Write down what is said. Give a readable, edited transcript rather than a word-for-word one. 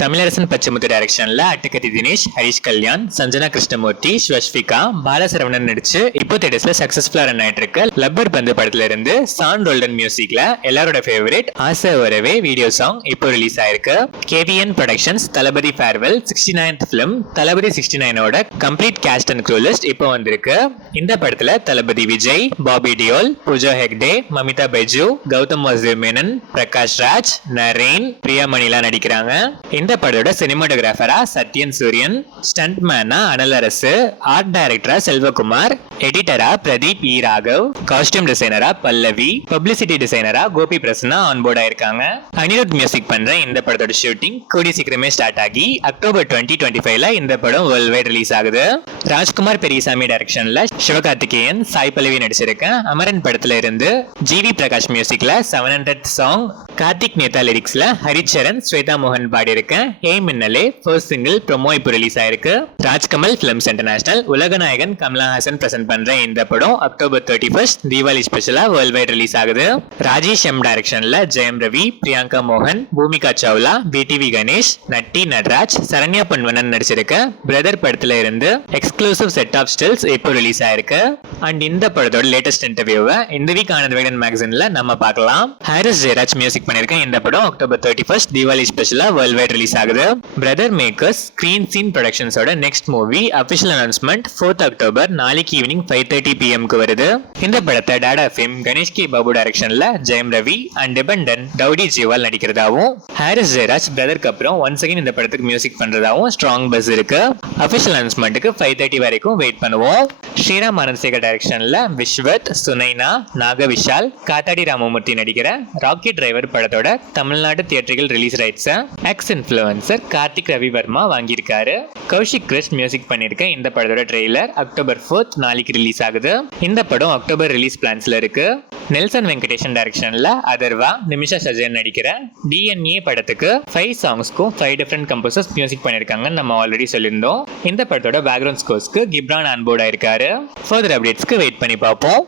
தமிழரசன் பச்சைமுத்து டைரக்ஷன்ல அட்டுக்கத்தி தினேஷ், ஹரிஷ் கல்யாண், சஞ்சனா கிருஷ்ணமூர்த்தி, ஸ்வஸ்விகா, பாலசரவணன் நடிச்சு இப்போ தேட்டர்ஸ்ல சக்சஸ்ஃபுல்லா ரன் ஆயிட்டு இருக்கு லப்பர் பந்து படத்துல இருந்து சான் ரோல்டன் மியூசிக்ல எல்லாரோட ஃபேவரட் ஆசை வரவே வீடியோ சாங் இப்போ ரிலீஸ் ஆயிருக்கு. KVN productions Thalapathy farewell 69th film Thalapathy 69ஓட complete cast and crew list இப்போ வந்திருக்கு. இந்த படத்துல தளபதி விஜய், பாபி டியோல், பூஜா ஹெக்டே, மமிதா பைஜு, கௌதம் வாசுதேவ் மேனன், பிரகாஷ் ராஜ், நரேன், பிரியா மணிலா நடிக்கிறாங்க. இந்த படத்தோட சினிமாட்டோகிராஃபரா சத்யன் சூரியன், ஸ்டண்ட்மேனா அனலரசு, ஆர்ட் டைரக்டரா செல்வகுமார், எடிட்டரா பிரதீப் இ ராகவ், காஸ்டியூம் டிசைனரா பல்லவி, பப்ளிசிட்டி டிசைனரா கோபி பிரசன்னா ஆன்போர்ட் ஆயிருக்காங்க. அனிருத் மியூசிக் பண்ற இந்த படத்தோட ஷூட்டிங் கூடிய சீக்கிரமே ஸ்டார்ட் ஆகி அக்டோபர் 2025ல இந்த படம் வேர்ல்ட் வைட் ரிலீஸ் ஆகுது. ராஜ்குமார் பெரியசாமி டைரக்ஷன்ல சிவகார்த்திகேயன், சாய் பல்லவி நடிச்சிருக்க அமரன் படத்துல இருந்து ஜிவி பிரகாஷ் மியூசிக்ல 700th சாங், கார்த்திக் நேதா லிரிக்ஸ்ல ஹரிச்சரன், ஸ்வேதா மோகன் பாடி இருக்க ஏ மின்னலே ஃபர்ஸ்ட் சிங்கிள் ப்ரோமோ இப்போ ரிலீஸ் ஆயிருக்கு. ராஜ்கமல் பிலிம்ஸ் இன்டர்நேஷனல் உலகநாயகன் கமலஹாசன் பிரசன்ட் பண்ற இந்த படம் அக்டோபர் 31 தீபாவளி ஸ்பெஷலா வேர்ல்ட் வைட் ரிலீஸ் ஆகுது. ராஜேஷ் எம் டைரக்ஷன்ல ஜெயம் ரவி, பிரியங்கா மோகன், பூமிகா சவுலா, பிடிவி கணேஷ், நட்டி நடராஜ், சரண்யா பொன்வனன் நடிச்சிருக்க பிரதர் படத்துல இருந்து எக்ஸ்க்ளூசிவ் செட் ஆஃப் ஸ்டில்ஸ் இப்போ ரிலீஸ் ஆயிருக்கு. அண்ட் இந்த படத்தோட லேட்டஸ்ட் இன்டர்வியூவை இந்த வீக் ஆனந்த் விகடன் மேகசின்ல நம்ம பார்க்கலாம். ஹாரிஸ் ஜெயராஜ் மியூசிக் பண்ணிருக்க இந்த படம் அக்டோபர் 31 தீபாவளி ஸ்பெஷலா வேர்ல்ட் வைட் ரிலீஸ் ஆகுது. பிரதர் மேக்கர்ஸ் ஸ்கிரீன் சீன் ப்ரொடக்ஷன்ஸோட next movie official announcement 4th October நாளைக்கு ஈவினிங் 5:30 PM வருது. இந்த படத்தை டாடா ஃபிலிம் கணேஷ் கே பாபு டைரக்ஷன்ல ஜெயம் ரவி அண்ட் டிபெண்டன் டவுடி ஜிவால் நடிக்கிறதாவும், ஹாரிஸ் ஜெயராஜ் பிரதருக்கு அப்புறம் ஒன்ஸ் அகைன் இந்த படத்துக்கு மியூசிக் பண்றதாவும் ஸ்ட்ராங் பஸ் இருக்கு. அபிஷியல் அனௌன்ஸ்மெண்ட்டுக்கு 5:30 வரைக்கும் வெயிட் பண்ணுவோம். ஸ்ரீராம் ஆனந்த்சேகர் டைரக்ஷன்ல விஸ்வத், சுனைனா, நாகவிஷால், காத்தாடி ராமமூர்த்தி நடிக்கிற ராக்கெட் டிரைவர் படத்தோட தமிழ்நாடு தியேட்டர்கள் ரிலீஸ் ரைட்ஸை எக்ஸ் இன்ஃப்ளூயன்சர் கார்த்திக் ரவிவர்மா வாங்கியிருக்காரு. கௌஷிக் கிருஷ்ண் மியூசிக் பண்ணிருக்க இந்த படத்தோட ட்ரெய்லர் அக்டோபர் 4th நாளைக்கு ரிலீஸ் ஆகுது. இந்த படம் அக்டோபர் ரிலீஸ் பிளான்ஸ்ல இருக்கு. நெல்சன் வெங்கடேஷன் டைரக்ஷன்ல அதர்வா, நிமிஷா சஜயன் நடிக்கிற DNA படத்துக்கு 5 சாங்ஸ்க்கும் 5 டிஃபரெண்ட் கம்போசர்ஸ் மியூசிக் பண்ணிருக்காங்கன்னு நம்ம ஆல்ரெடி சொல்லியிருந்தோம். இந்த படத்தோட பேக்ரவுண்ட் ஸ்கோர்ஸ்க்கு கிப்ரான் ஆன்போர்ட் ஆயிருக்காரு. ஃபர்தர் அப்டேட்ஸ்க்கு வெயிட் பண்ணி பார்ப்போம்.